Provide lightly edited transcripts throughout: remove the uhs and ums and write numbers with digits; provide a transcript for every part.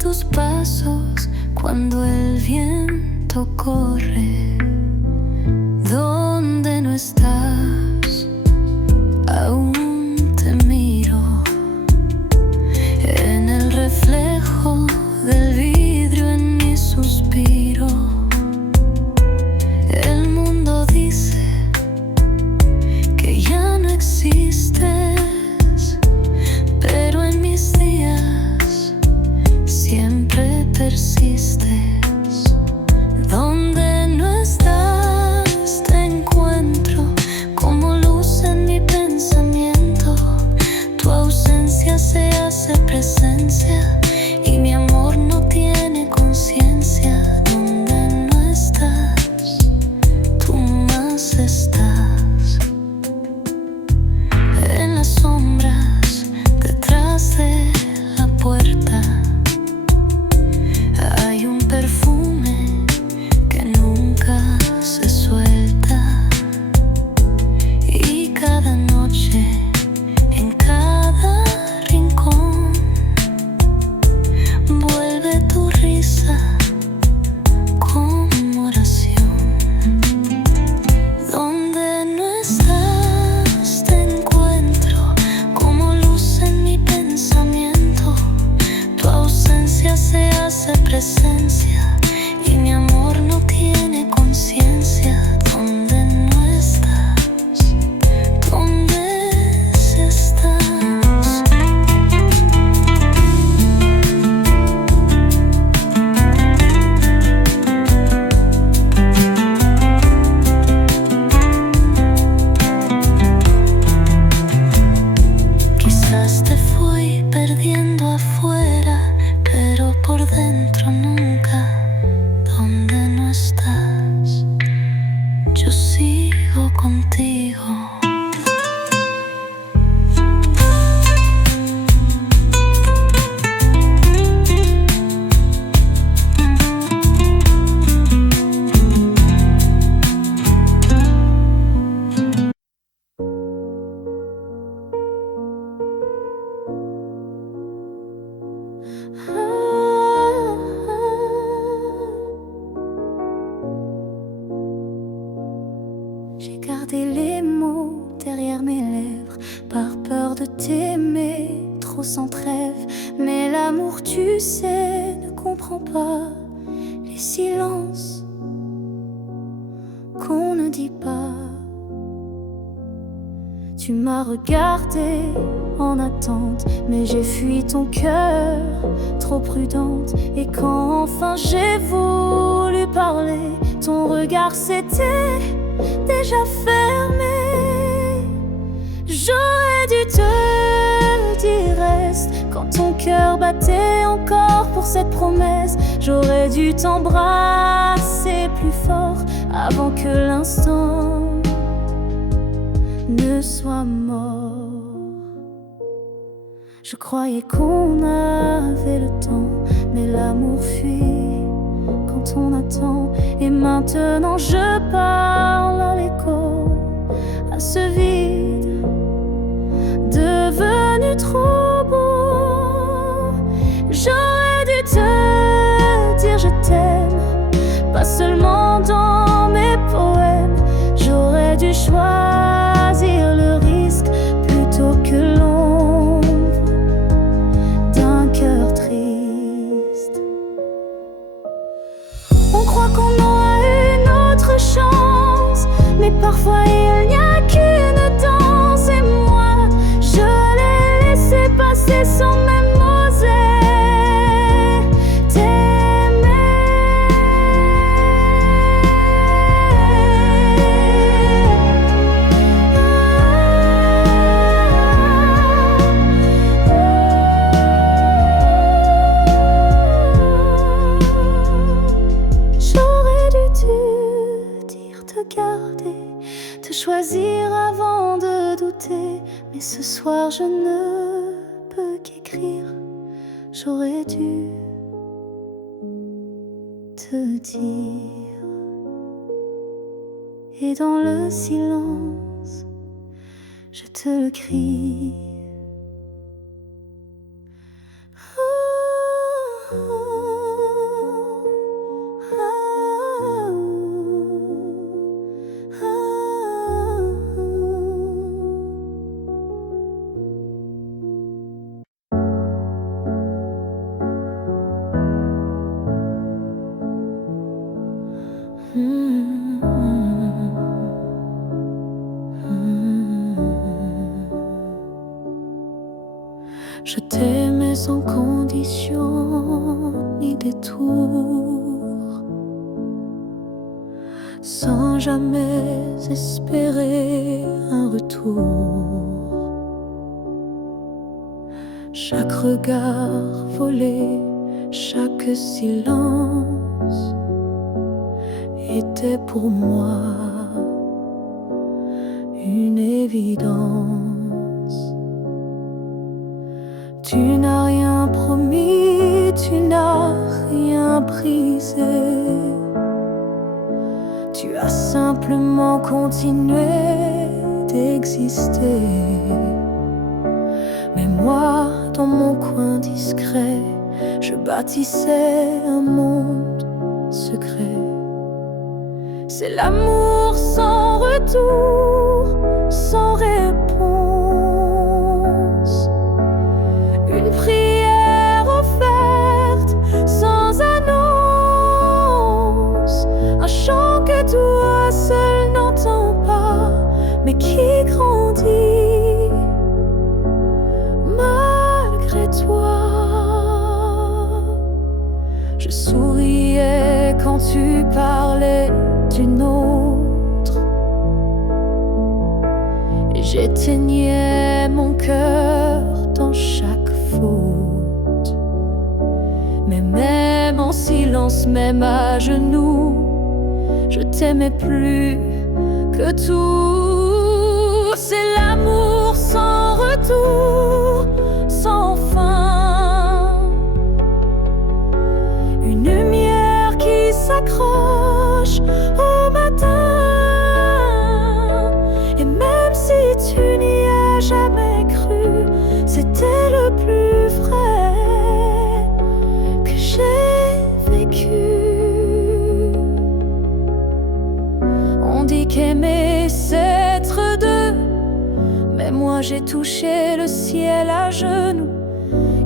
tus pasos cuando el viento corre. Donde no estás, aún te miro. En el reflejo del vidrio en mi suspiro. El mundo dice que ya no existes, pero en mis días siempre persistes. Donde no estás te encuentro como luz en mi pensamiento. Tu ausencia se hace presencia y mi amor no tiene conciencia. Donde no estás, tú más estás. En las sombras, detrás de la puerta, hay un perfume que nunca se suelta. Y cada noche, en cada rincón, vuelve tu risa como oración. Donde no estás te encuentro como luz en mi pensamiento. Tu ausencia se hace presencia y mi amor no tiene conciencia. Donde no estás, ¿dónde sí estás? Quizás te fui perdiendo afuera, pero por dentro nunca. Donde no estás, yo sigo contigo. J'ai gardé les mots derrière mes lèvres, par peur de t'aimer trop sans trêve. Mais l'amour, tu sais, ne comprend pas les silences qu'on ne dit pas. Tu m'as regardé en attente, mais j'ai fui ton cœur, trop prudente. Et quand enfin j'ai voulu parler, ton regard s'était déjà fermé. J'aurais dû te dire reste quand ton cœur battait encore pour cette promesse. J'aurais dû t'embrasser plus fort avant que l'instant ne soit mort. Je croyais qu'on avait le temps, mais l'amour fuit quand on attend. Et maintenant je parle à l'écho, à ce vide devenu trop beau. J'aurais dû te dire je t'aime, pas seulement dans mes poèmes. J'aurais dû choisir le risque plutôt que l'ombre d'un cœur triste. On croit qu'on aura une autre chance, mais parfois il n'y a qu'une danse. Et moi, je l'ai laissé passer sans même oser t'aimer. J'aurais dû te dire, te garder, te choisir avant de douter. Mais ce soir je ne peux qu'écrire. J'aurais dû te dire. Et dans le silence, je te le crie. Oh, oh. Je t'aimais sans condition ni détour, sans jamais espérer un retour. Chaque regard volé, chaque silence était pour moi une évidence. Tu n'as rien promis, tu n'as rien brisé. Tu as simplement continué d'exister. Mais moi, dans mon coin discret, je bâtissais un monde secret. C'est l'amour sans retour, sans réponse. Une prière offerte sans annonce. Un chant que toi seul n'entends pas, mais qui grandit malgré toi. Je souriais quand tu parlais d'une autre, et j'éteignais mon cœur dans chaque faute. Mais même en silence, même à genoux, je t'aimais plus que tout. C'est l'amour sans retour, sans fin. Une lumière qui s'accroche au matin. Et même si tu n'y as jamais cru, c'était le plus vrai que j'ai vécu. On dit qu'aimer c'est être deux, mais moi j'ai touché le ciel à genoux.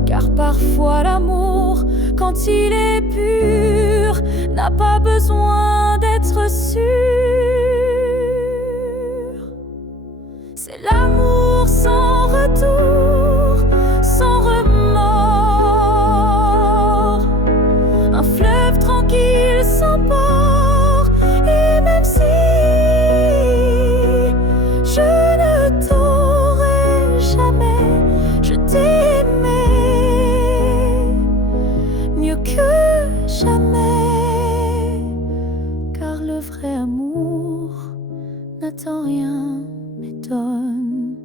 Car parfois l'amour, quand il est pur, n'a pas besoin d'être sûr. C'est l'amour sans retour, sans remords. Un fleuve tranquille sans port. Et même si je ne t'aurai jamais, je t'ai aimé mieux que jamais. Car le vrai amour n'attend rien, mais donne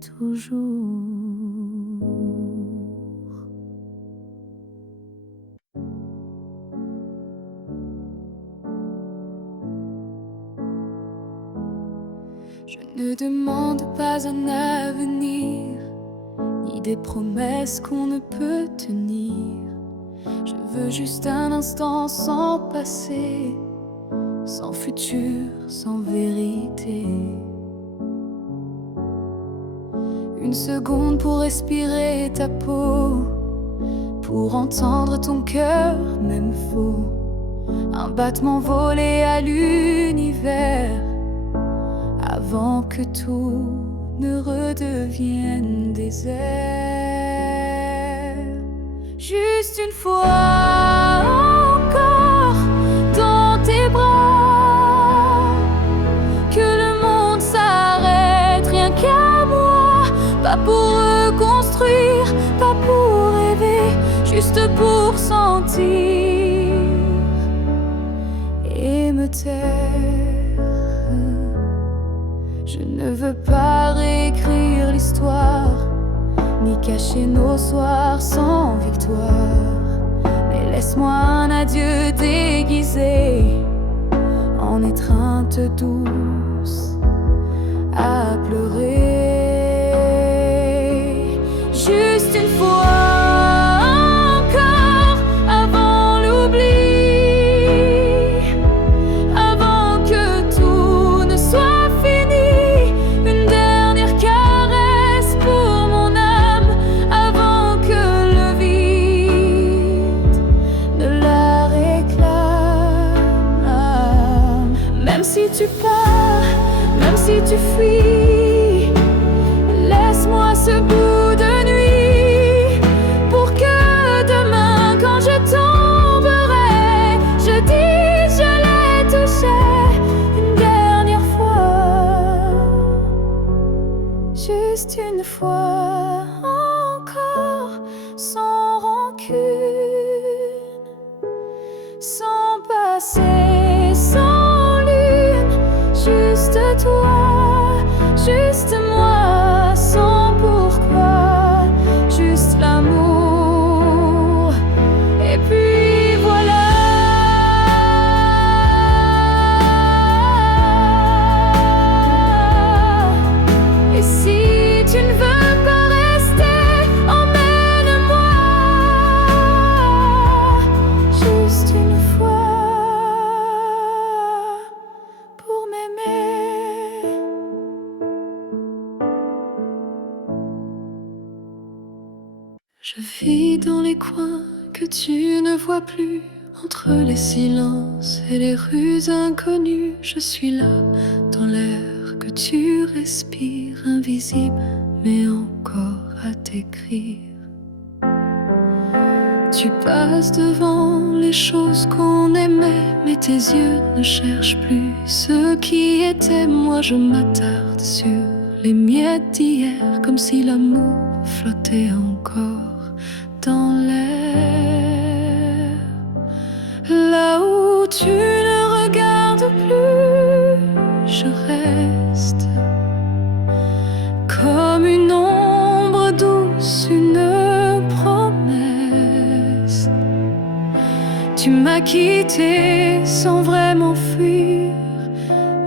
toujours. Je ne demande pas un avenir, ni des promesses qu'on ne peut tenir. Je veux juste un instant sans passé, sans futur, sans vérité. Une seconde pour respirer ta peau, pour entendre ton cœur même faux. Un battement volé à l'univers, avant que tout ne redevienne désert. Juste une fois encore dans tes bras, que le monde s'arrête rien qu'à moi. Pas pour reconstruire, pas pour rêver, juste pour sentir et me taire. Je ne veux pas réécrire l'histoire, ni cacher nos soirs sans victoire. Mais laisse-moi un adieu déguisé en étreinte douce à pleurer. Juste une fois encore avant l'oubli, avant que tout ne soit fini. Une dernière caresse pour mon âme, avant que le vide ne la réclame. Même si tu pars, même si tu fuis, juste une fois encore, sans rancune, sans passé, sans lune, juste toi, juste moi, sans pourquoi, juste l'amour, et puis voilà. Et si tu ne veux pas rester, emmène-moi, juste une fois, pour m'aimer. Je vis dans les coins que tu ne vois plus, entre les silences et les rues inconnues. Je suis là, dans l'air que tu respires, invisible, mais encore à t'écrire. Tu passes devant les choses qu'on aimait, mais tes yeux ne cherchent plus ce qui était. Moi je m'attarde sur les miettes d'hier, comme si l'amour flottait encore dans l'air. Là où tu ne regardes plus, je reste comme une ombre douce, une promesse. Tu m'as quitté sans vraiment fuir,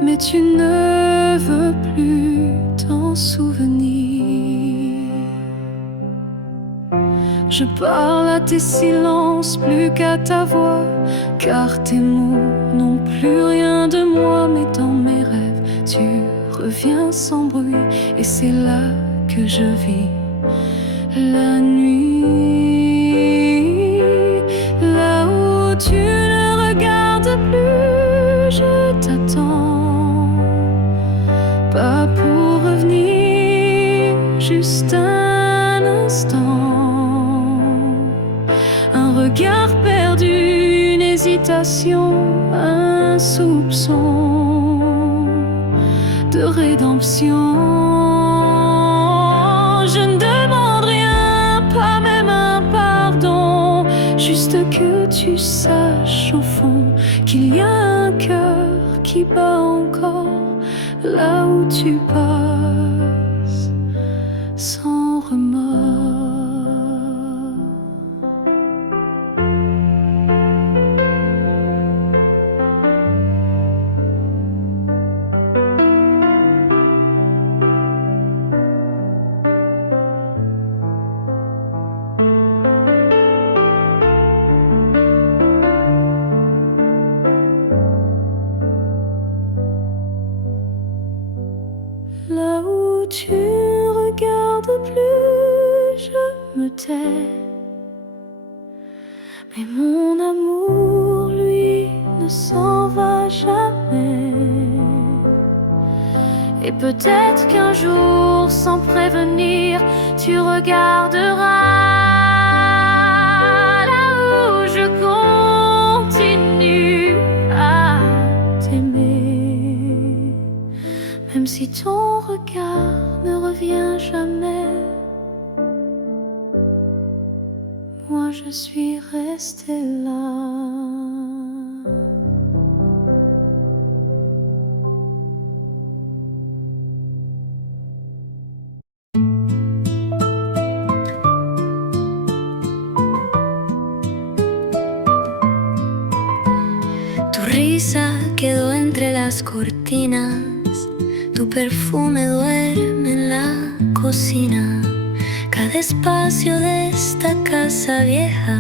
mais tu ne veux plus t'en souvenir. Je parle à tes silences plus qu'à ta voix, car tes mots n'ont plus rien de moi. Mais dans mes rêves, tu reviens sans bruit, et c'est là que je vis la nuit. Là où tu ne regardes plus, je t'attends, pas pour revenir, juste un instant. Un regard perdu, une hésitation, un soupçon de rédemption. Je ne demande rien, pas même un pardon, juste que tu saches au fond qu'il y a un cœur qui bat encore là où tu passes, sans remords. Là où tu ne regardes plus, je me tais. Mais mon amour, lui, ne s'en va jamais. Et peut-être qu'un jour, sans prévenir, tu regarderas là où je continue à t'aimer. Même si ton regard ne revient jamais, moi je suis restée là. Tu risa quedó entre las cortinas, tu perfume duerme en la cocina. Cada espacio de esta casa vieja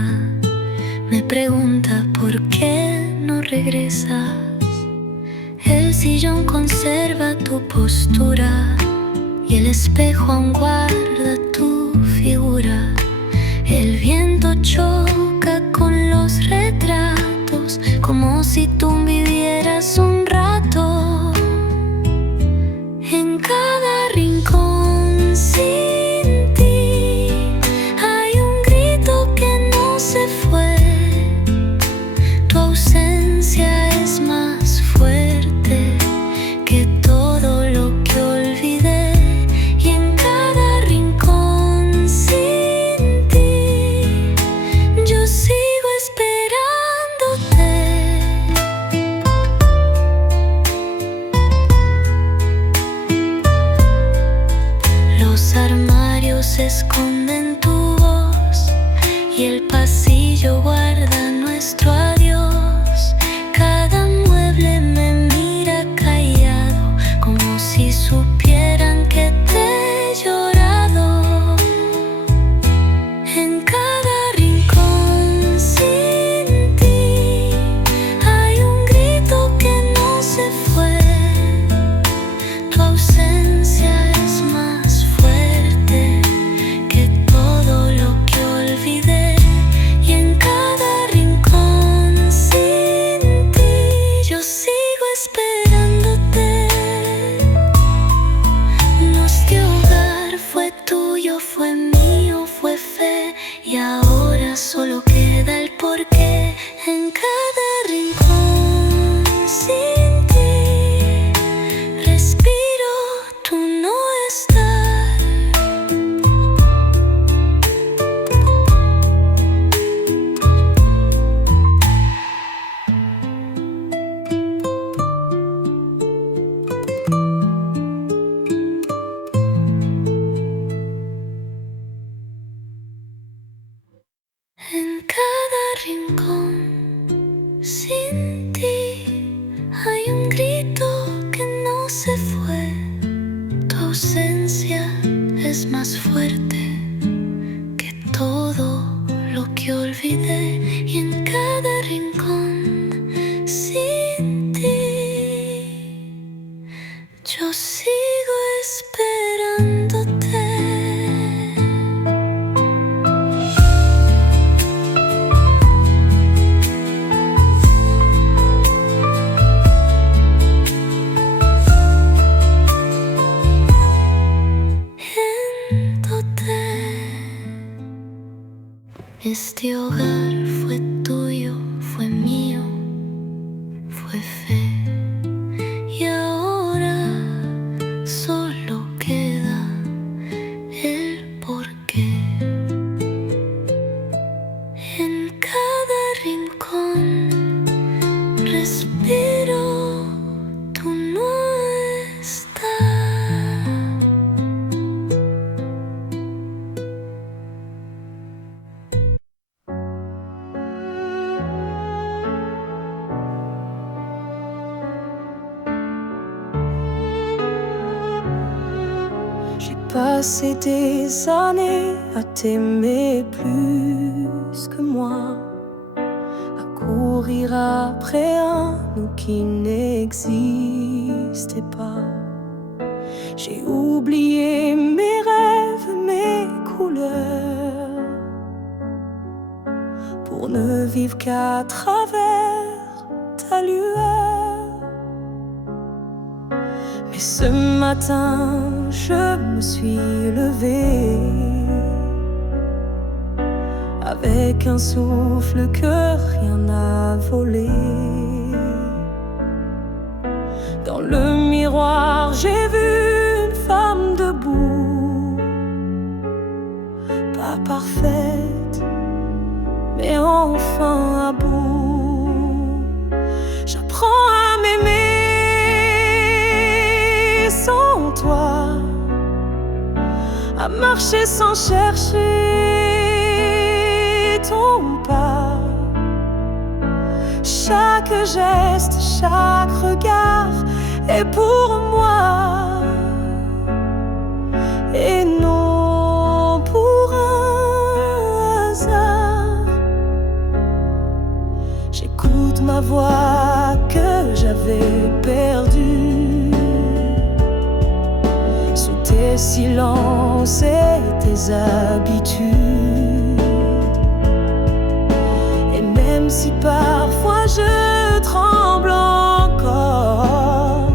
me pregunta por qué no regresas. El sillón conserva tu postura y el espejo aún guarda tu figura. El viento choca con los retratos como si tú vivieras un rato en cada rincón. Sin ti hay un grito que no se fue. Tu ausencia es más fuerte que todo lo que olvidé, y en Los armarios esconden tu voz y el pasillo guarda nuestro adiós. Cada mueble me mira callado, como si supieran que te he llorado. En cada rincón sin ti hay un grito que no se fue. Tu ausencia es más fuerte que todo lo que olvidé. Y en cada rincón sin ti yo sigo esperándote. Nuestro hogar fue tuyo, fue mío, fue fe, y ahora solo queda el porqué. En cada rincón sin ti respiro tu no estar. En cada rincón sin ti hay un grito que no se fue. Tu ausencia es más fuerte que todo lo que olvidé. Y en cada rincón sin ti yo sigo esperándote. Este hogar fue tuyo, fue mío, fue fe, y ahora solo queda el porqué. En cada rincón respiro tu no estar. Passer des années à t'aimer plus que moi, à courir après un nous qui n'existait pas. J'ai oublié mes rêves, mes couleurs, pour ne vivre qu'à travers ta lueur. Mais ce matin, je me suis levée avec un souffle que rien n'a volé. Dans le miroir, j'ai vu une femme debout, pas parfaite, mais enfin à bout. J'apprends à m'aimer sans toi, à marcher sans chercher ton pas. Chaque geste, chaque regard est pour moi, et non pour un hasard. J'écoute ma voix que j'avais perdue sous tes silences et tes habitudes. Et même si parfois je tremble encore,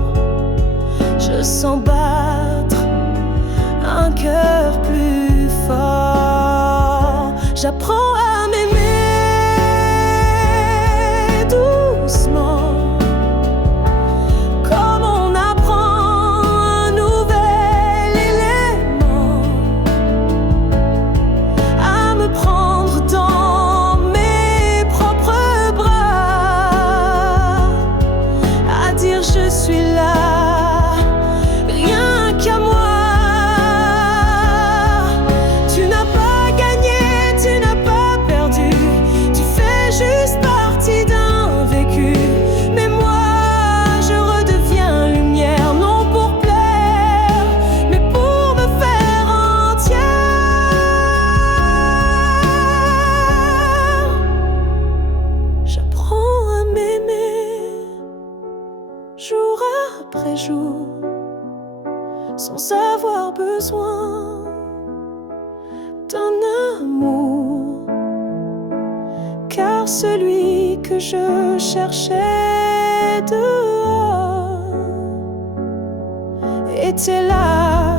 je sens battre un cœur plus fort. J'apprends à m'aimer doucement, comme on apprend un nouvel élément, à me prendre dans mes propres bras, à dire je suis là, rien qu'à moi. pour celui que je cherchais dehors était là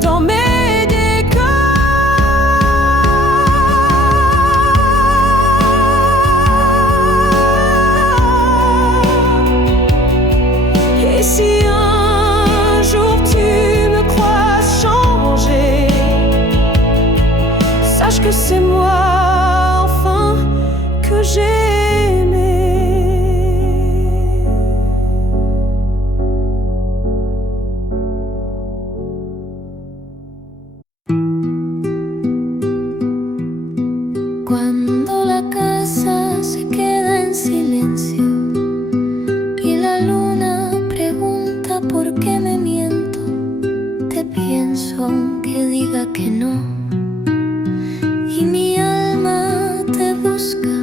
dans mes décors. Et si un jour tu me crois changer, sache que c'est moi enfin que j'ai aimé. Cuando la casa se queda en silencio y la luna pregunta por qué me miento, te pienso aunque diga que no, y mi alma te busca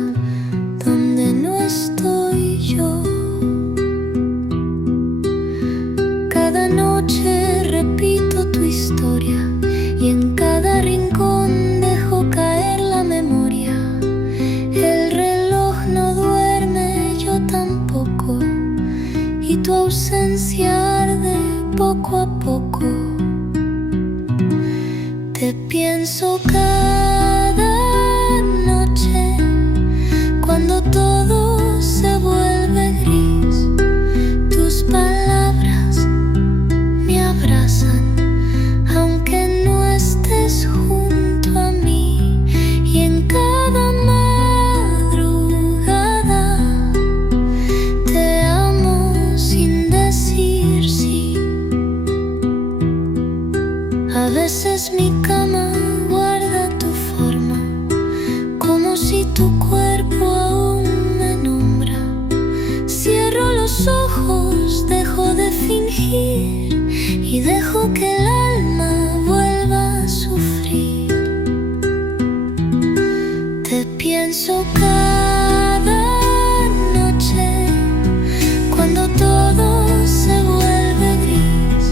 donde no estoy yo. Cada noche repito tu historia y en cada rincón dejo caer la memoria. El reloj no duerme, yo tampoco, y tu ausencia arde poco a poco. Te pienso cada noche cuando todo se vuelve gris. Tus palabras me abrazan aunque no estés junto a mí, y en cada madrugada te amo sin decir sí. A veces mi cama guarda tu forma, como si tu cuerpo aún me nombra. Cierro los ojos, dejo de fingir y dejo que el alma vuelva a sufrir. Te pienso cada noche cuando todo se vuelve gris.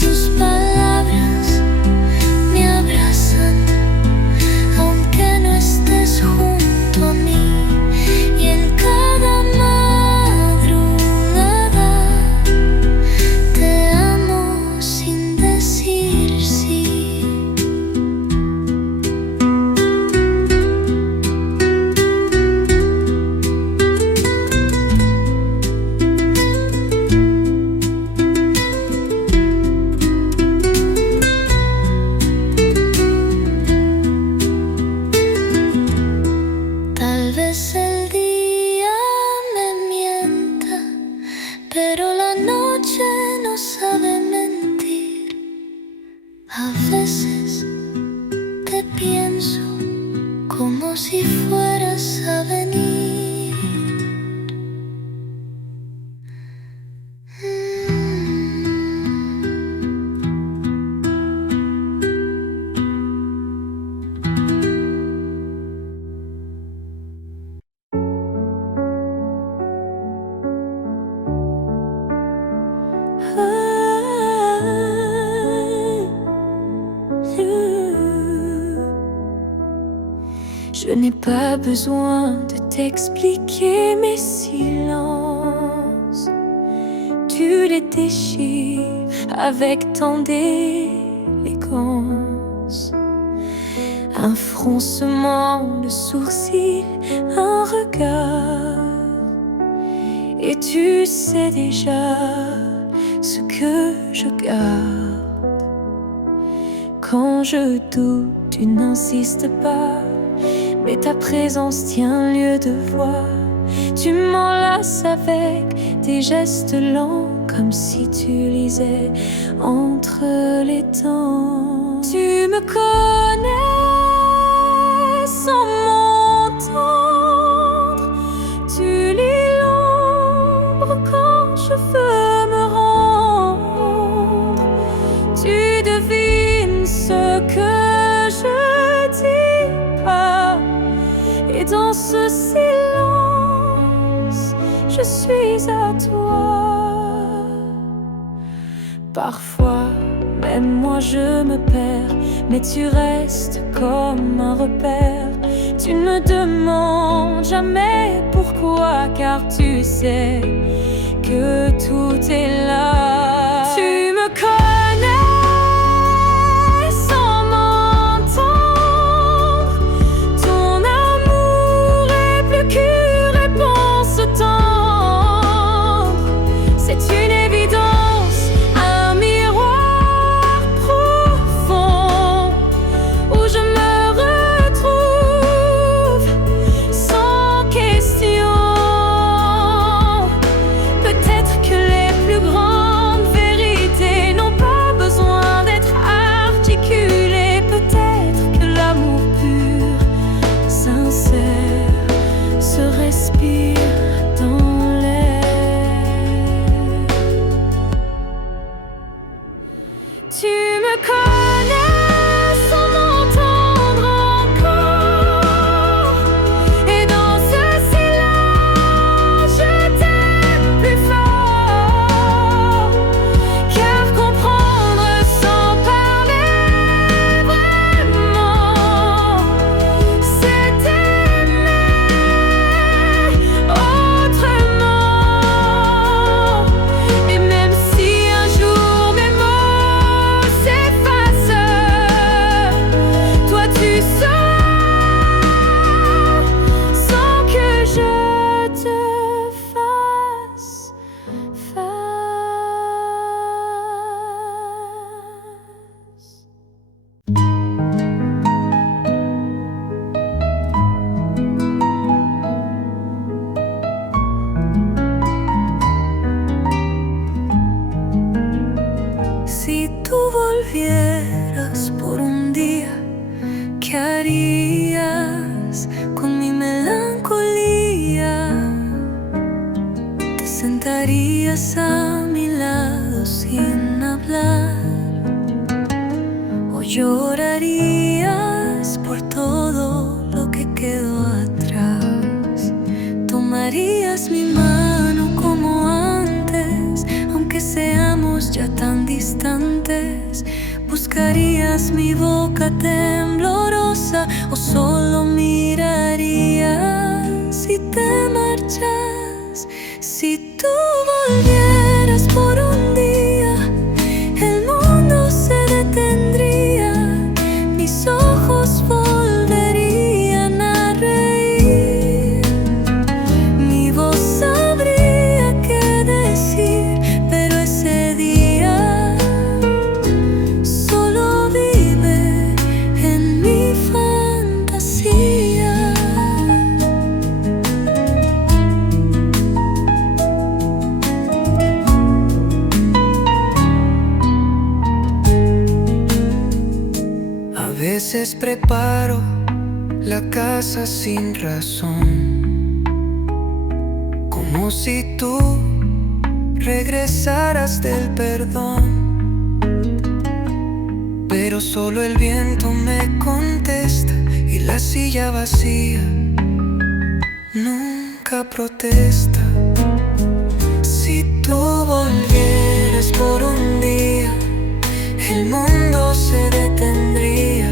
Tus palabras me abrazan aunque no estés junto a mí, y en cada madrugada te amo sin decir sí. Tal vez el día me mienta, pero la noche no sabe mentir. A veces te pienso como si fueras a venir. Je n'ai pas besoin de t'expliquer mes silences. Tu les déchires avec tant d'élégance. Un froncement de sourcils, un regard, et tu sais déjà ce que je garde. Quand je doute, tu n'insistes pas, mais ta présence tient lieu de voix. Tu m'enlaces avec tes gestes lents, comme si tu lisais entre les temps. Tu me connais sans m'entendre. Tu lis l'ombre quand je veux me rendre. Tu devines ce que je dis pas. Et dans ce silence, je suis à toi. Parfois, même moi je me perds, mais tu restes comme un repère. Tu ne me demandes jamais pourquoi, car tu sais que tout est là. Tu me connais sans m'entendre. Ton amour est plus qu'une réponse tendre. C'est une évidence, un miroir profond où je me retrouve sans question. Peut-être que les plus grandes vérités n'ont pas besoin d'être articulées. Peut-être que l'amour pur, sincère, se respire dans l'air. Tu me connais sans m'entendre encore. Et dans ce silence, je t'aime plus fort. Car comprendre sans parler vraiment, c'est aimer autrement. Et même si un jour mes mots s'effacent, toi tu sauras sans que je te fasse face. Si tú volvieras por un día, ¿qué harías con mi melancolía? Te sentarías a mi lado sin hablar, o llorarías por todo lo que quedó atrás. Tomarías mi mano como antes, aunque seamos ya tan distantes. Buscarías mi boca temblorosa, o solo mirarías y te marchas. Si tú volvieras por un día, el mundo se detendría, mis ojos volverían a reír, mi voz sabría qué decir, pero ese día solo vive en mi fantasía. A veces preparo la casa sin razón, como si tú regresaras del perdón. Pero solo el viento me contesta y la silla vacía nunca protesta. Si tú volvieras por un día, el mundo se detendría,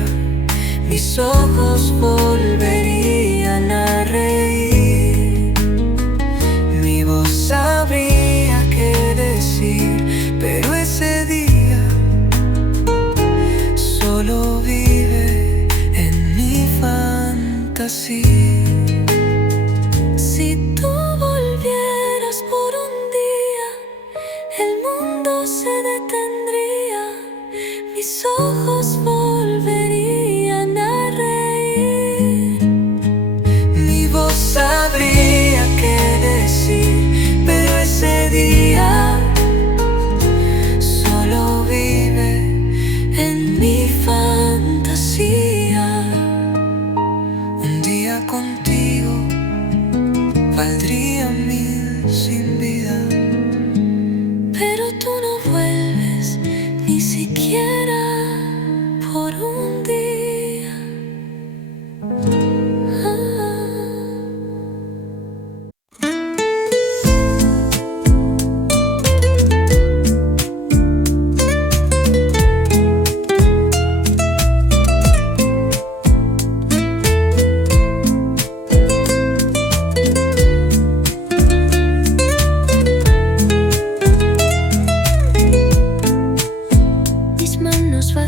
mis ojos volverían a reír, mi voz sabría qué decir, pero ese día solo vive en mi fantasía. Si tú volvieras por un día, el mundo se detendría, mis ojos volverían a reír, Mi voz sabría qué decir, pero ese día solo vive en mi fantasía. un día contigo valdría 1000 sin vida. Pero tú no vuelves ni siquiera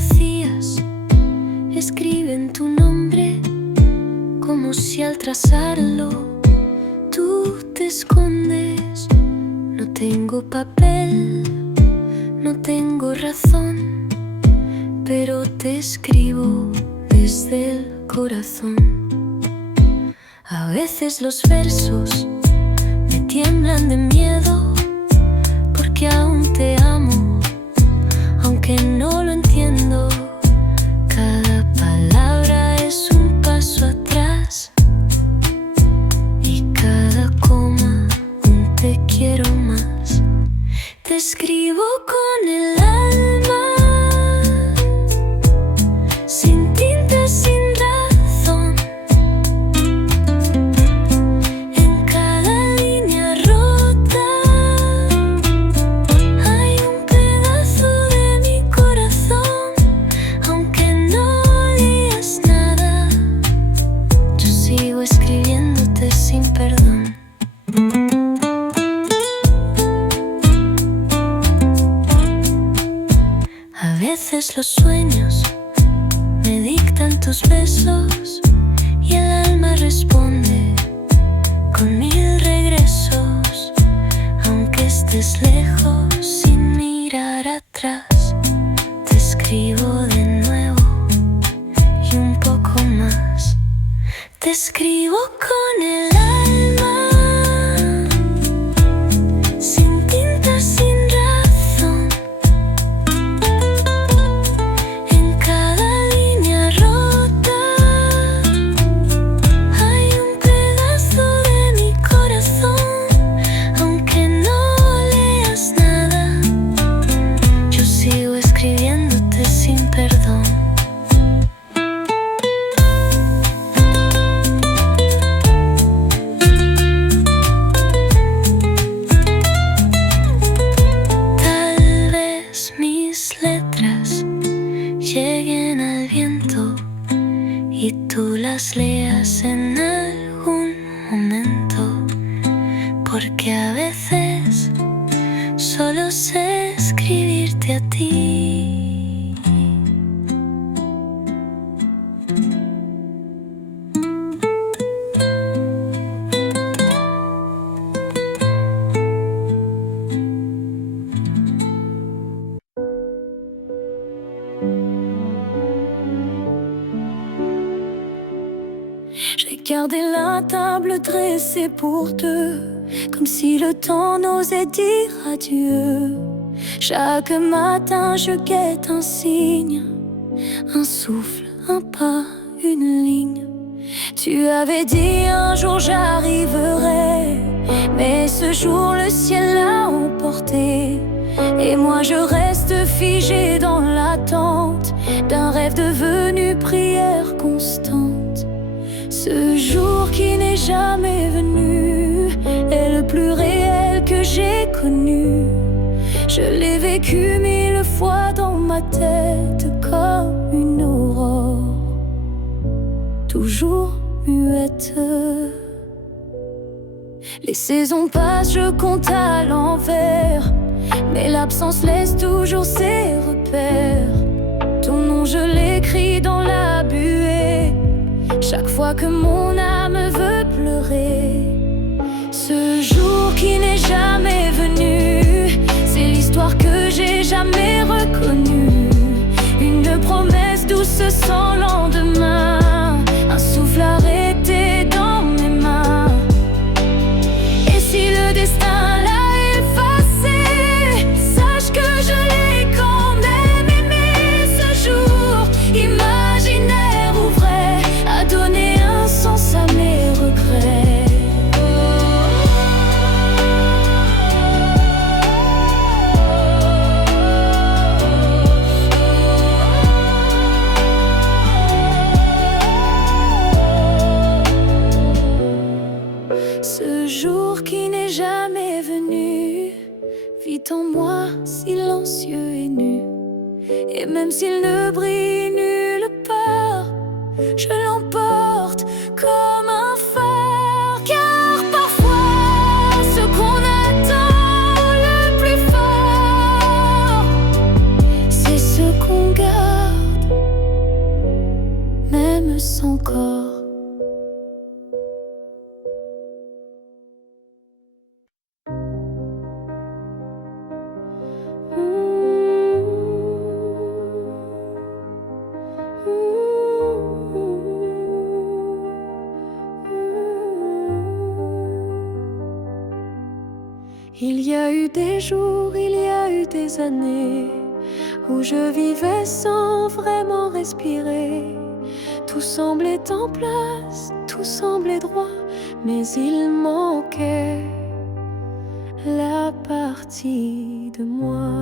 vacías escriben tu nombre, como si al trazarlo tú te escondes. No tengo papel, no tengo razón, pero te escribo desde el corazón. A veces los versos me tiemblan de miedo, porque aún te amo, aunque no lo entiendo. Cada palabra es un paso atrás y cada coma un te quiero más. Te escribo con el alma, sin tinta, sin razón. En cada línea rota hay un pedazo de mi corazón. Aunque no leas nada, yo sigo escribiéndote sin perdón. A veces los sueños me dictan tus besos y el alma responde con 1000 regresos. Aunque estés lejos sin mirar atrás, te escribo de nuevo y un poco más. Te escribo con el alma, sin tinta, sin razón. En cada línea rota hay un pedazo de mi corazón. Aunque no leas nada, yo sigo escribiéndote sin perdón. Tal vez mis letras lleguen al viento y tú las leas en algún momento, porque a veces solo sé escribirte a ti. J'ai gardé la table dressée pour deux, comme si le temps n'osait dire adieu. Chaque matin je guette un signe, un souffle, un pas, une ligne. Tu avais dit un jour j'arriverai, mais ce jour le ciel l'a emporté. Et moi je reste figée dans l'attente d'un rêve devenu prière constante. Ce jour qui n'est jamais venu est le plus réel que j'ai connu. Je l'ai vécu 1000 fois dans ma tête comme une aurore, toujours muette. Les saisons passent, je compte à l'envers, mais l'absence laisse toujours ses repères. Ton nom je l'écris dans la buée, chaque fois que mon âme veut pleurer. Ce jour qui n'est jamais venu, c'est l'histoire que j'ai jamais reconnue. Une promesse douce sans lendemain, un souffle arrêté dans mes mains. Et si le destin l'a effacé, sache que je l'ai quand même aimé. Ce jour imaginaire ou vrai a donné un sens à mes regrets. Ce jour qui n'est jamais venu vit en moi silencieux et nu. Et même s'il ne brille nulle part, je l'emporte comme un phare. Car parfois ce qu'on attend le plus fort, c'est ce qu'on garde son corps. Il y a eu des jours, il y a eu des années où je vivais sans vraiment respirer. Tout semblait en place, tout semblait droit, mais il manquait la partie de moi.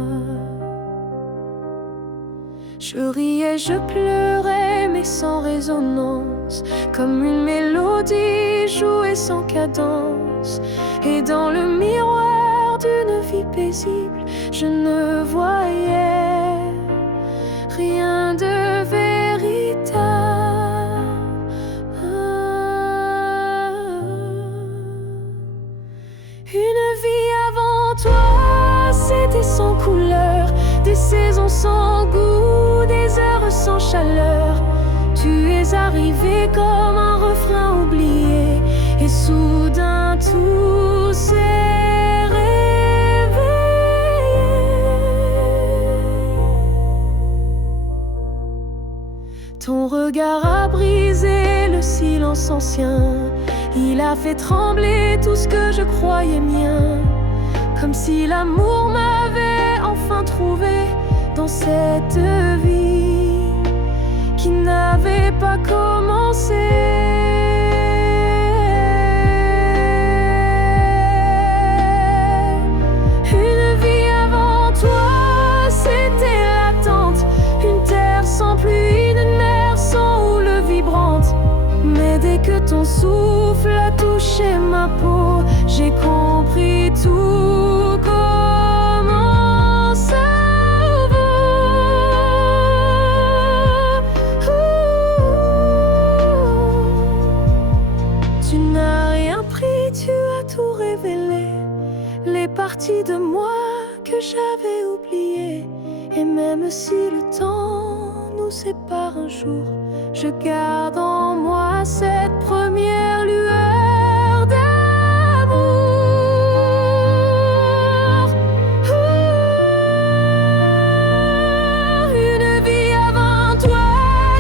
Je riais, je pleurais, mais sans résonance, comme une mélodie jouée sans cadence. Et dans le miroir d'une vie paisible, je ne voyais rien de véritable. Une vie avant toi, c'était sans couleur, des saisons sans goût, des heures sans chaleur. Tu es arrivé comme un refrain oublié, et soudain tout s'est réveillé. Ton regard a brisé le silence ancien, il a fait trembler tout ce que je croyais mien, comme si l'amour m'avait enfin trouvé dans cette vie qui n'avait pas commencé. Une vie avant toi, c'était l'attente, une terre sans pluie, une mer sans houle vibrante. Mais dès que ton souffle a touché ma peau, j'ai compris tout comment ça vaut. Tu n'as rien pris, tu as tout révélé, les parties de moi que j'avais oubliées. Et même si le temps nous sépare un jour, je garde en moi cette première lueur d'amour. Une vie avant toi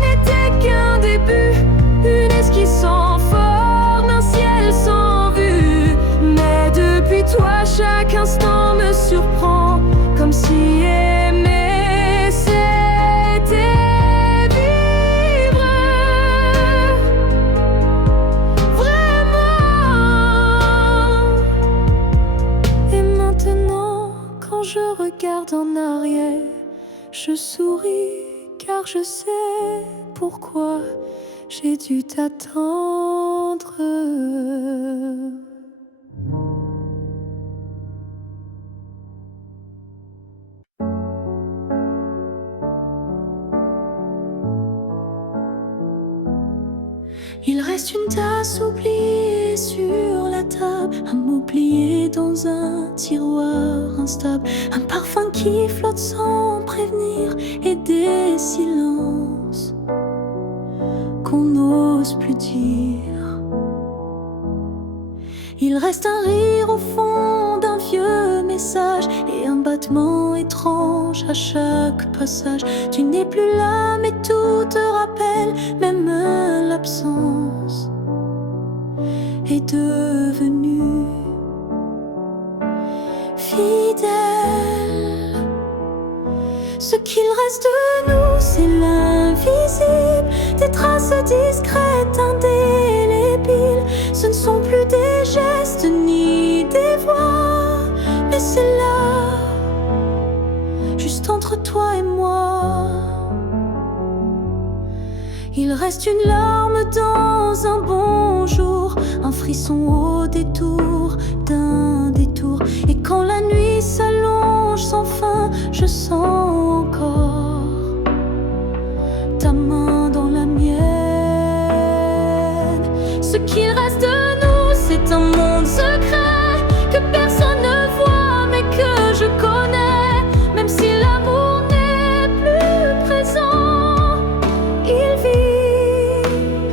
n'était qu'un début, une esquisse sans forme, un ciel sans vue. Mais depuis toi, chaque instant me surprend, comme si aimer c'était vivre vraiment. Et maintenant, quand je regarde en arrière, je souris car je sais pourquoi j'ai dû t'attendre. Il reste une tasse oubliée sur la table, un mot plié dans un tiroir instable, un parfum qui flotte sans prévenir, et des silences qu'on n'ose plus dire. Il reste un rire au fond d'un vieux message, et un battement étrange à chaque passage. Tu n'es plus là, mais tout te rappelle, même l'absence est devenue fidèle. Ce qu'il reste de nous, c'est l'invisible, des traces discrètes, indélébiles. Ce ne sont plus des gestes ni des voix, mais c'est là, juste entre toi et moi. Il reste une larme dans un bonjour, un frisson au détour d'un détour. Et quand la nuit s'allonge sans fin, je sens encore ta main dans la mienne. Ce qu'il reste de nous, c'est un monde secret que personne ne voit, mais que je connais. Même si l'amour n'est plus présent, il vit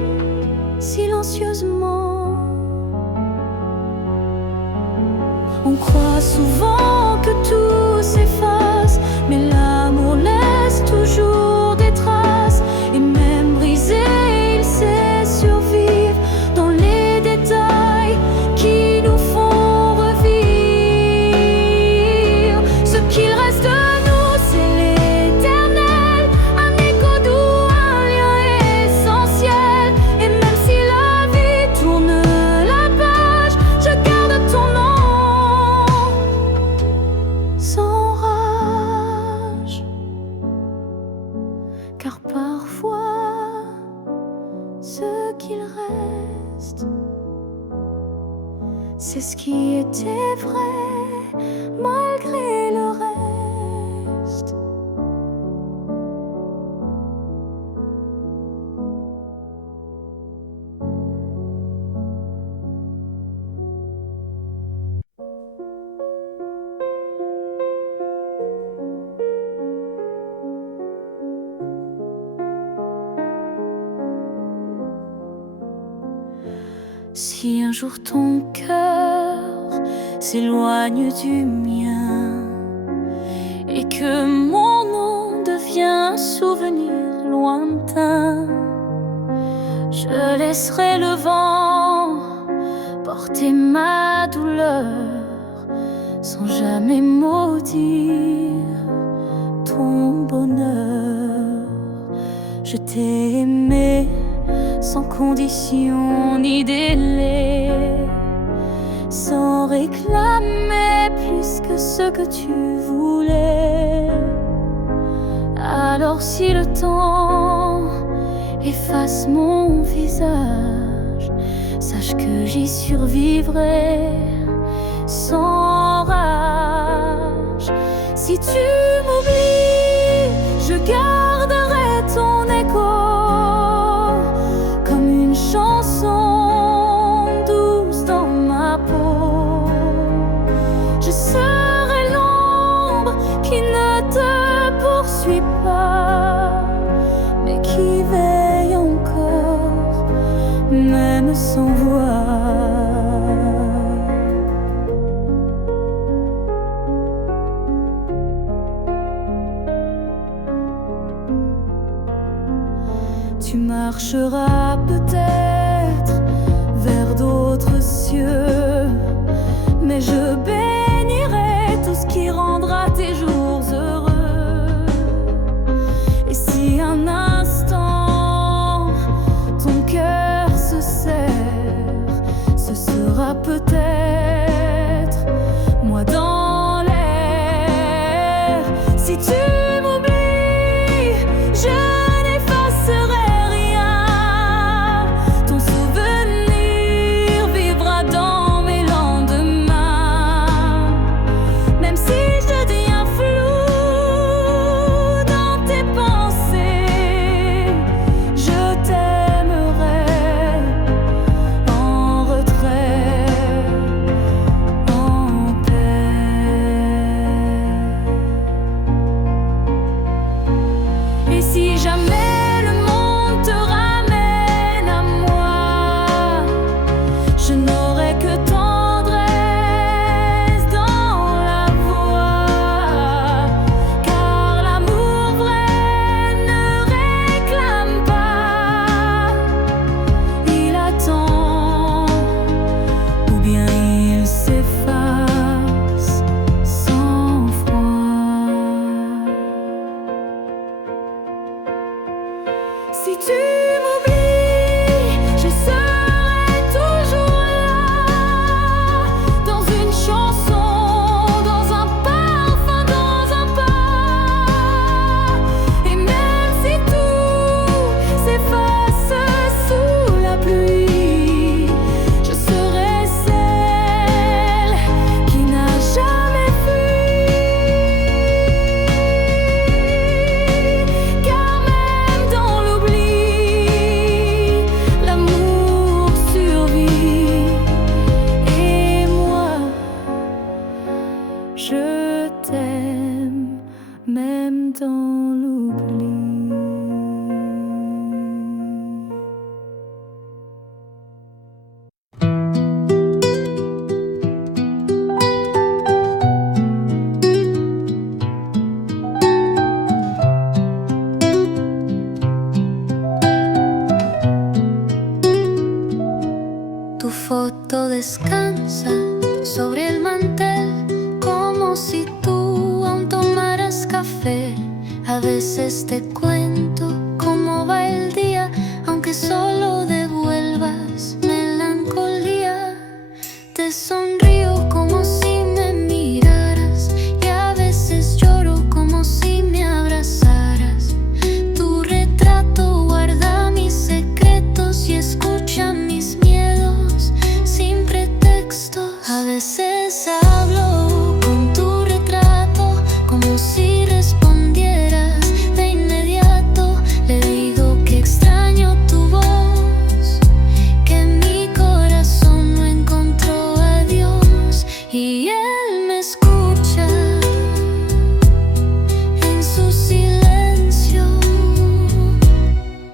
c'est ce qui était vrai malgré le reste. Si un jour ton cœur s'éloigne du mien et que mon nom devient un souvenir lointain, je laisserai le vent porter ma douleur sans jamais maudire ton bonheur. Je t'ai aimé sans condition ni délai, sans réclamer plus que ce que tu voulais. Alors si le temps efface mon visage, sache que j'y survivrai sans rage. Si tu m'oublies, je garderai ton écho comme une chanson douce dans ma peau. Je serai l'ombre qui ne te poursuit pas, mais qui veille encore, même sans voix. Tu marcheras peut-être vers d'autres cieux, mais je bénirai tout ce qui rendra tes jours heureux. Et si un instant ton cœur se serre, ce sera peut-être moi dans l'air. Si tu m'oublies, je si tu m'oublies, je serai toujours là, dans une chanson, dans un parfum, dans un pas. Et même si tout s'efface sous la pluie, je serai celle qui n'a jamais fui. Car même dans l'amour survit, et moi je t'aime même dans l'oubli. Tu foto descansa sobre el mantel, como si tú aún tomaras café. A veces te cuento cómo va el día, aunque solo devuelvas melancolía. Te sonrío como si me miraras, y a veces lloro como si me abrazaras. Tu retrato guarda mis secretos y escucha mis miedos sin pretextos.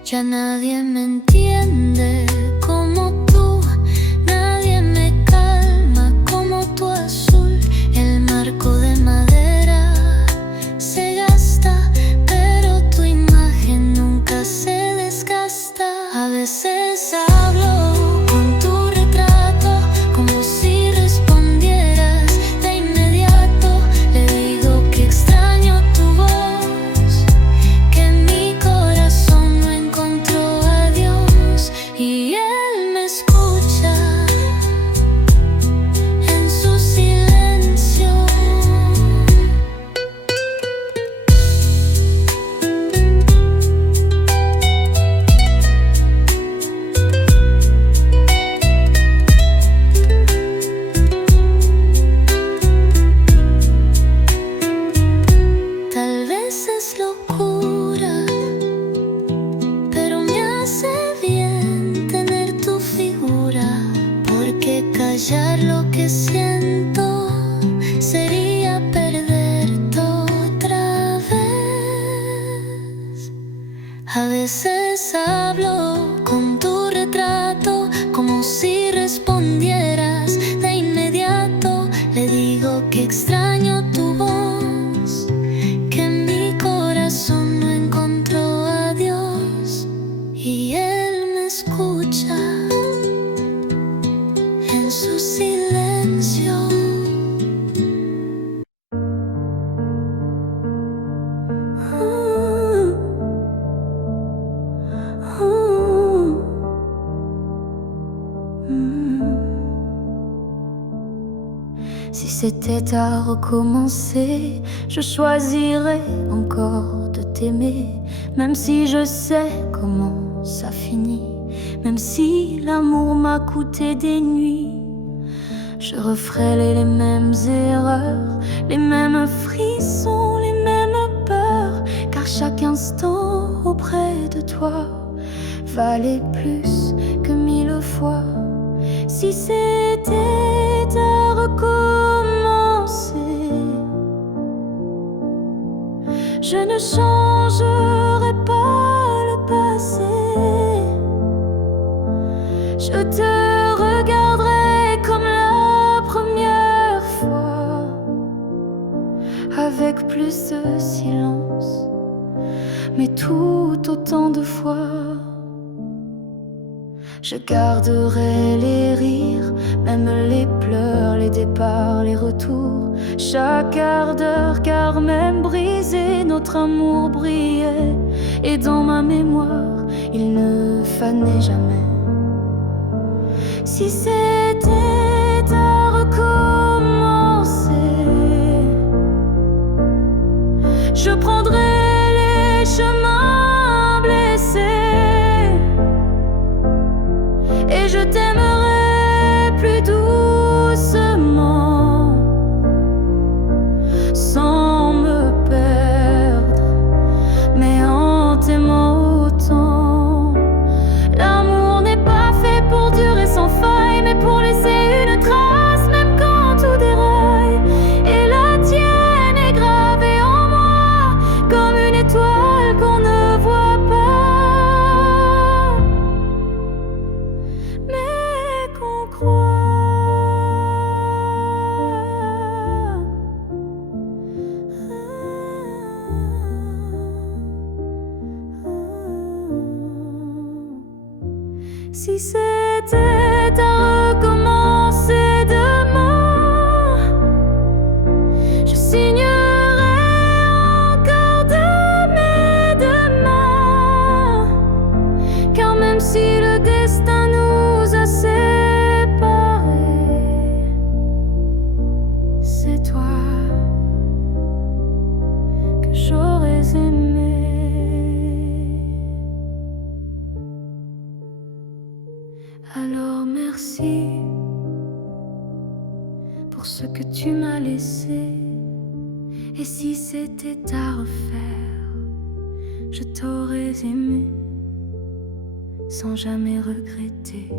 Ya nadie me entiende como tú, nadie me calma como tu azul. El marco de madera se gasta, pero tu imagen nunca se desgasta. A veces hablo con tu retrato como si respondieras de inmediato. Le digo que extraño tu voz, que mi corazón no encontró a Dios, y él me escucha en su silencio. Tal vez es locura, pero me hace bien tener tu figura, porque callar lo que siento sería perderte otra vez. A veces hablo con tu retrato como si respondieras de inmediato. Le digo que extraño tu voz, que mi corazón no encontró a Dios, y él me escucha en su silencio. Si c'était à recommencer, je choisirais encore de t'aimer, même si je sais comment ça finit, même si l'amour m'a coûté des nuits. Je referais les mêmes erreurs, les mêmes frissons, les mêmes peurs, car chaque instant auprès de toi valait plus que 1000 fois. Si c'était à recommencer, je ne changerai pas le passé. Je te regarderai comme la première fois, avec plus de silence, mais tout autant de fois. Je garderai les rires, même les pleurs, les départs, les retours, chaque quart d'heure, car même brisé, notre amour brillait, et dans ma mémoire, il ne fanait jamais. Si c'était à recommencer, je prendrais les chemins blessés, et je t'aimerai plus doucement, sans me perdre, mais en t'aimant autant. L'amour n'est pas fait pour durer sans faille, mais pour laisser une trace, même quand tout déraille. Et la tienne est gravée en moi, comme une étoile qu'on ne voit pas, mais qu'on croit. Si c'était à recommencer demain, je signerais encore de mes deux mains, car même si le destin nous a séparés, c'est toi que j'aurais aimé. Alors merci pour ce que tu m'as laissé. Et si c'était à refaire, je t'aurais aimé sans jamais regretter.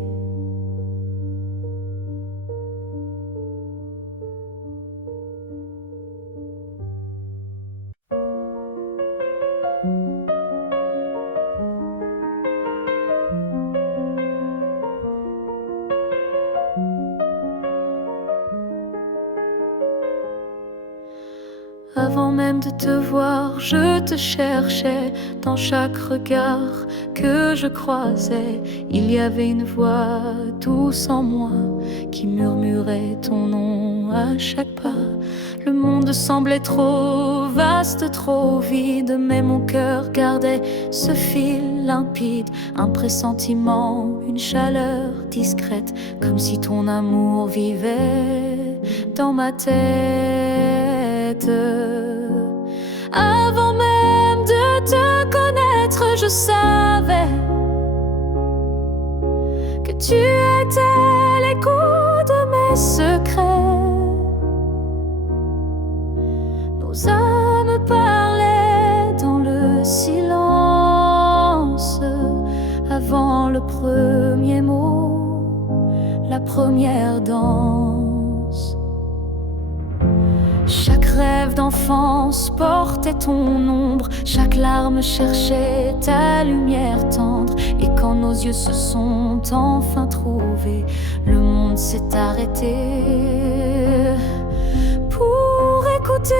Avant même de te voir, je te cherchais. Dans chaque regard que je croisais, il y avait une voix douce en moi qui murmurait ton nom à chaque pas. Le monde semblait trop vaste, trop vide, mais mon cœur gardait ce fil limpide. Un pressentiment, une chaleur discrète, comme si ton amour vivait dans ma tête. Avant même de te connaître, je savais que tu étais l'écho de mes secrets. Nos âmes parlaient dans le silence, avant le premier mot, la première danse. Chaque rêve d'enfance portait ton ombre, chaque larme cherchait ta lumière tendre. Et quand nos yeux se sont enfin trouvés, le monde s'est arrêté pour écouter.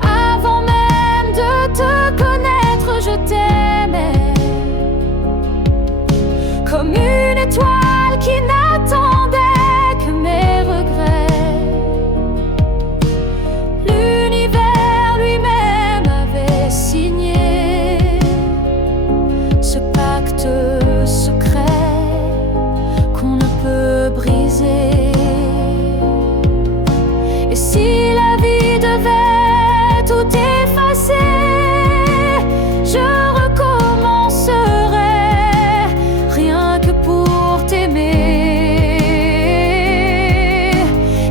Avant même de te connaître, je t'aimais comme une étoile qui n'attendait que mes regrets. L'univers lui-même avait signé ce pacte secret qu'on ne peut briser. Et si la vie devait tout effacer, je recommencerais rien que pour t'aimer.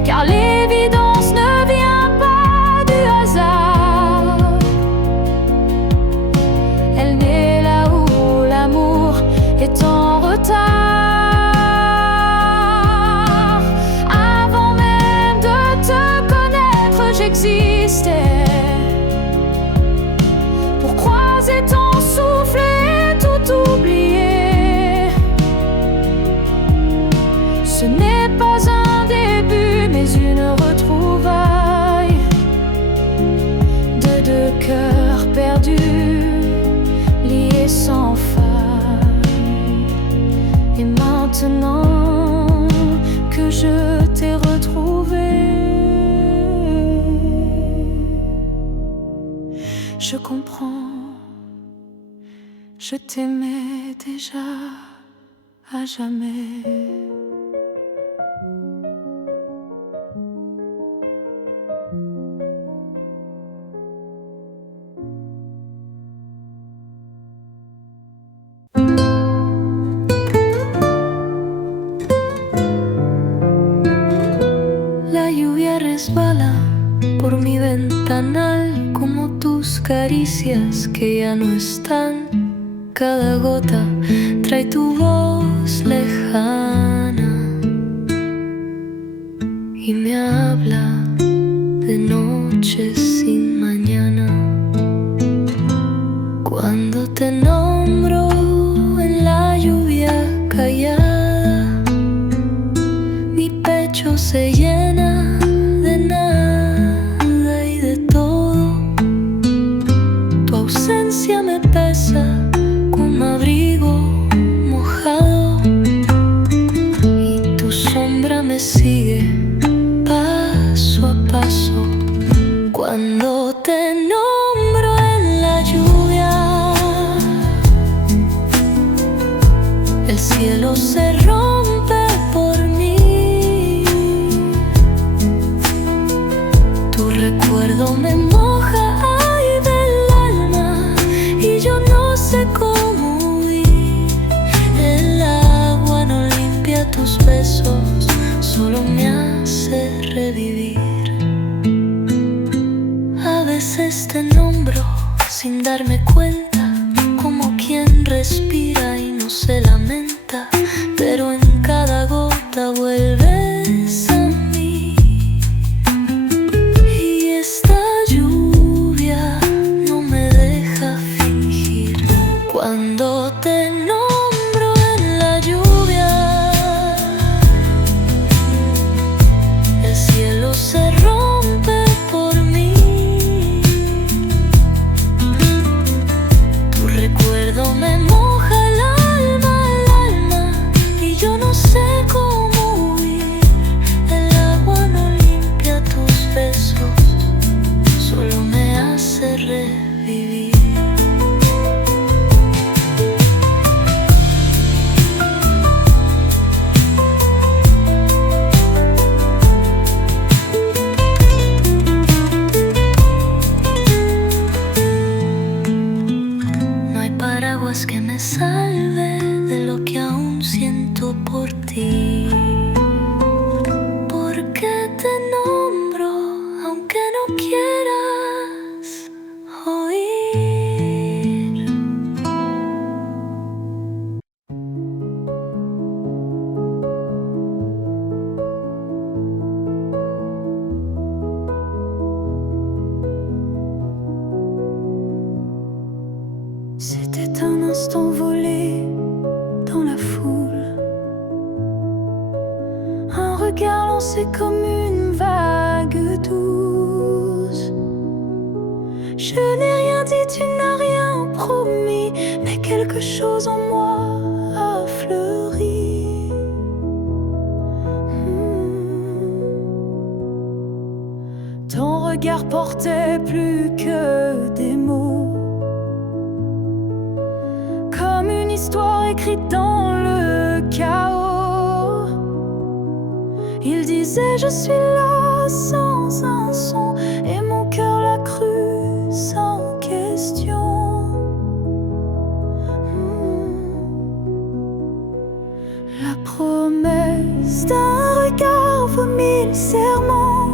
Car l'évidence ne vient pas du hasard, elle naît là où l'amour est en retard. Avant même de te connaître, j'existais pour croiser ton souffle et tout oublier. Ce n'est pas un début, mais une retrouvaille de deux cœurs perdus, liés sans faille. Et maintenant que je t'ai retrouvé, je comprends, je t'aimais déjà à jamais. La lluvia resbala por mi ventanal como tus caricias que ya no están. Cada gota trae tu voz lejana y me habla de noches sin mañana. Cuando te nombro en la lluvia callada, mi pecho se llena de nada y de todo. Tu ausencia me pesa como abrigo mojado y tu sombra me sigue paso a paso. Cuando te nombro en la lluvia, el cielo se rompe por mí. Tu recuerdo me moja ay del alma y yo no sé cómo huir. El agua no limpia tus besos, solo me hace revivir. A veces te nombro sin darme cuenta, como quien respira y no se lamenta, pero en cada gota vuelves a mí. Y esta lluvia no me deja fingir. Cuando te nombro en la lluvia, el cielo se salve de lo que aún siento por ti. Porque te nombro aunque no quieras oír. C'était un instant volé dans la foule, un regard lancé comme une vague douce. Je n'ai rien dit, tu n'as rien promis, mais quelque chose en moi a fleuri. Ton regard portait plus que des mots, comme une histoire écrite dans le chaos. Il disait je suis là sans un son, et mon cœur l'a cru sans question. La promesse d'un regard vaut 1000 serments,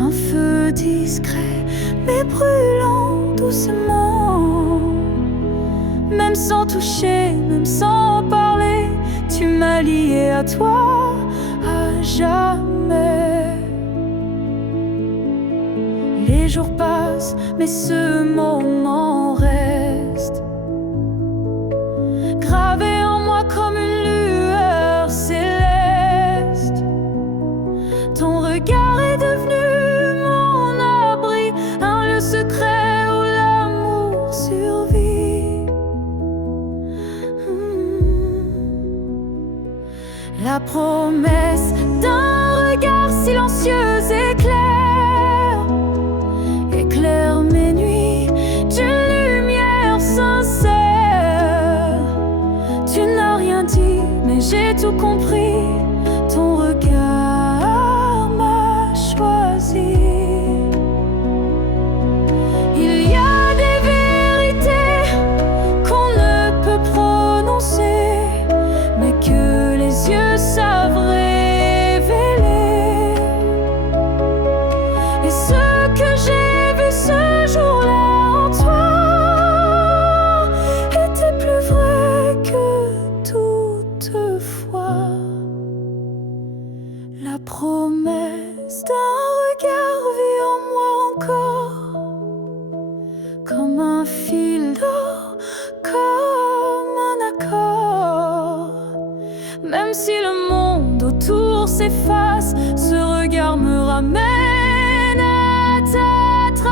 un feu discret mais brûlant doucement. Même sans toucher, même sans parler, tu m'as lié à toi à jamais. Les jours passent, mais ce moment reste gravé en moi comme une lueur céleste. Ton regard est devenu mon abri, un lieu secret où l'amour survit. La promesse d'un regard silencieux éclaire mes nuits d'une lumière sincère. Tu n'as rien dit, mais j'ai tout compris. Ton regard m'a choisi. Il y a des vérités qu'on ne peut prononcer, mais que les yeux savent révéler. Et ce que j'ai vu ce jour-là en toi était plus vrai que toutefois. La promesse d'un regard vit en moi encore, comme un fil d'or, comme un accord. Même si le monde autour s'efface, ce regard me ramène à ta trace.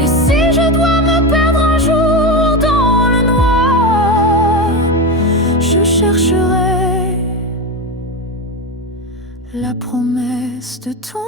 Et si je dois me perdre un jour dans le noir, je chercherai la promesse de ton